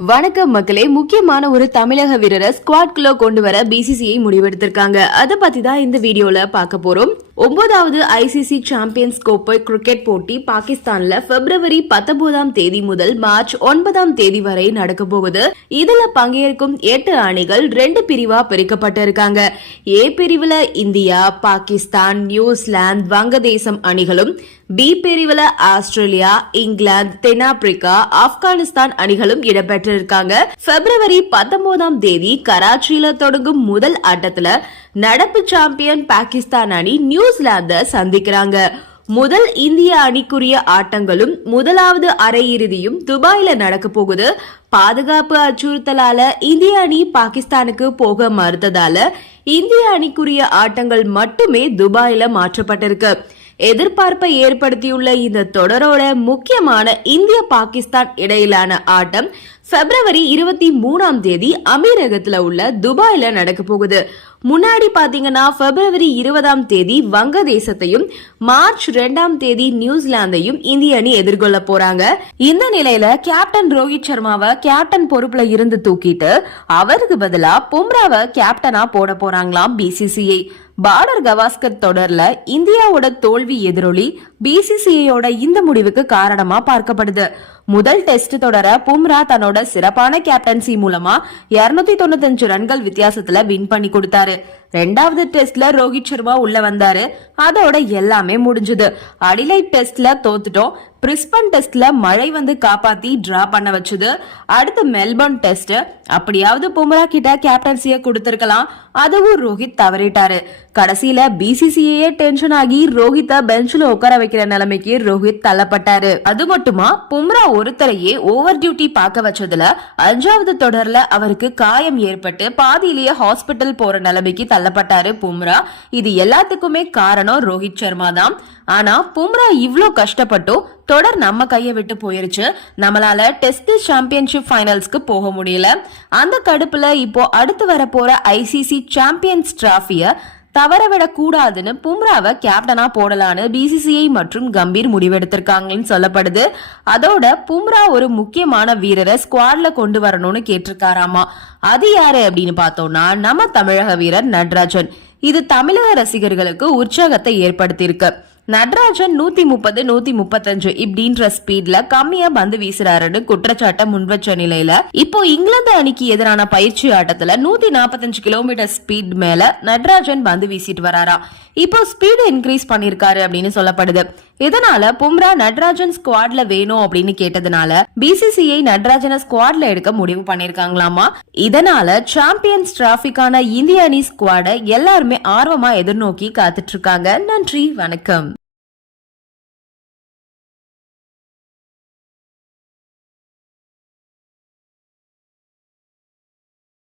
வணக்கம் மக்களே முக்கியமான ஒரு தமிழக வீரரை ஸ்குவாட்குள்ள கொண்டு வர பிசிசிஐ முடிவெடுத்திருக்காங்க. அதை பத்தி தான் இந்த வீடியோல பார்க்க போறோம். ஒன்பதாவது ஐசிசி சாம்பியன்ஸ் கோப்பை கிரிக்கெட் போட்டி பாகிஸ்தான்ல பிப்ரவரி பத்தொன்பதாம் தேதி முதல் மார்ச் ஒன்பதாம் தேதி வரை நடக்க போகுது. இதுல பங்கேற்கும் எட்டு அணிகள் ரெண்டு பிரிவா பிரிக்கப்பட்டிருக்காங்க. ஏ பிரிவுல இந்தியா பாகிஸ்தான் நியூசிலாந்து வங்கதேசம் அணிகளும் பி பிரிவுல ஆஸ்திரேலியா இங்கிலாந்து தென்னாப்பிரிக்கா ஆப்கானிஸ்தான் அணிகளும் இடம்பெற்றிருக்காங்க. பிப்ரவரி பத்தொன்பதாம் தேதி கராச்சியில தொடங்கும் முதல் ஆட்டத்துல நடப்பு சாம்பியன் பாகிஸ்தான் அணி நியூசிலாந்தை சந்திக்கிறாங்க. முதல் இந்திய அணிக்குரிய ஆட்டங்களும் முதலாவது அரையிறுதியும் துபாயில நடக்க போகுது. பாதுகாப்பு அச்சுறுத்தலால இந்திய அணி பாகிஸ்தானுக்கு போக மறுத்ததால இந்திய அணிக்குரிய ஆட்டங்கள் மட்டுமே துபாயில மாற்றப்பட்டிருக்கு. எதிர்பார்ப்பை ஏற்படுத்தியுள்ள இந்த தொடரோட முக்கியமான இந்திய பாகிஸ்தான் இடையிலான ஆட்டம் பிப்ரவரி இருபத்தி மூணாம் தேதி அமீரகத்துல உள்ள துபாயில நடக்க போகுது. முன்னாடி பாத்தீங்கன்னா பிப்ரவரி இருபதாம் தேதி வங்கதேசத்தையும் மார்ச் ரெண்டாம் தேதி நியூசிலாந்தையும் இந்திய அணி எதிர்கொள்ள போறாங்க. இந்த நிலையில கேப்டன் ரோஹித் சர்மாவை கேப்டன் பொறுப்புல இருந்து தூக்கிட்டு அவருக்கு பதிலா பும்ராவை கேப்டனா போட போறாங்களாம் பிசிசிஐ பார்டர் கவாஸ்கர் தொடர்ல இந்தியாவோட தோல்வி எதிரொலி பிசிசிஐயோட இந்த முடிவுக்கு காரணமா பார்க்கப்படுது. முதல் டெஸ்ட் தொடர பும்ரா தன்னோட சிறப்பான கேப்டன்சி மூலமா 295 தொண்ணூத்தஞ்சு ரன்கள் வித்தியாசத்துல வின் பண்ணி கொடுத்தாரு. ரெண்டாவது டெஸ்ட்ல ரோஹித் சர்மா உள்ள வந்தாரு. அதோட எல்லாமே முடிஞ்சது. அடிலைட் டெஸ்ட்ல தோத்துட்டோம். பிரிஸ்பன் டெஸ்ட்ல மழை வந்து காப்பாத்தி டிரா பண்ண வச்சது. அடுத்து மெல்பர்ன் டெஸ்ட். அப்படியாவது பும்ரா கிட்ட கேப்டன்சிய கொடுத்திருக்கலாம். அதுவும் ரோஹித் தவறிட்டாரு. கடைசியில பிசிசிஏ டென்ஷன் ஆகி ரோஹித்த பெஞ்சில் உட்கார வைக்கிற நிலைமைக்கு ரோஹித் தள்ளப்பட்டாரு. அது மட்டுமா பும்ரா ஒருத்தரையே ஓவர் டியூட்டி பார்க்க வச்சதுல அஞ்சாவது தொடர்ல அவருக்கு காயம் ஏற்பட்டு பாதியிலேயே ஹாஸ்பிட்டல் போற நிலைமைக்கு தள்ளப்பட்டாரு பும்ரா. இது எல்லாத்துக்குமே காரணம் ரோஹித் சர்மா தான். ஆனா பும்ரா இவ்வளோ கஷ்டப்பட்டும் தொடர் நம்ம கையை விட்டு போயிருச்சு. நம்மளால டெஸ்ட் சாம்பியன்ஷிப் ஃபைனல்ஸ்க்கு போக முடியல. அந்த கடுப்புல இப்போ அடுத்து வரப்போற ஐசிசி சாம்பியன்ஸ் டிராஃபியை தவறவிடக்கூடாதுன்னு பும்ராவை கேப்டனா போடலான்னு பிசிசிஐ மற்றும் கம்பீர் முடிவெடுத்திருக்காங்கன்னு சொல்லப்படுது. அதோட பும்ரா ஒரு முக்கியமான வீரரை ஸ்குவாட்ல கொண்டு வரணும்னு கேட்டிருக்காராமா? அது யாரு அப்படின்னு பார்த்தோம்னா நம்ம தமிழக வீரர் நட்ராஜன். இது தமிழக ரசிகர்களுக்கு உற்சாகத்தை ஏற்படுத்தியிருக்கு. நட்ராஜன் நூத்தி முப்பது நூத்தி முப்பத்தஞ்சு இப்படின்ற ஸ்பீட்ல கம்மியா பந்து வீசுறாருன்னு குற்றச்சாட்டை முன்வச்ச நிலையில இப்போ இங்கிலாந்து அணிக்கு எதிரான பயிற்சி ஆட்டத்துல நூத்தி நாற்பத்தஞ்சு கிலோமீட்டர் ஸ்பீட் மேல நட்ராஜன் பந்து வீசிட்டு வராரா. இப்போ ஸ்பீடு இன்க்ரீஸ் பண்ணிருக்காரு அப்படின்னு சொல்லப்படுது. இதனால பும்ரா நட்ராஜன் ஸ்குவாட்ல வேணும் அப்படின்னு கேட்டதுனால பிசிசிஐ நட்ராஜனை ஸ்குவாட்ல எடுக்க முடிவு பண்ணிருக்காங்களாமா? இதனால சாம்பியன்ஸ் டிராபிக்கான இந்திய அணி ஸ்குவாட எல்லாருமே ஆர்வமா எதிர்நோக்கி காத்துட்டு இருக்காங்க. நன்றி வணக்கம்.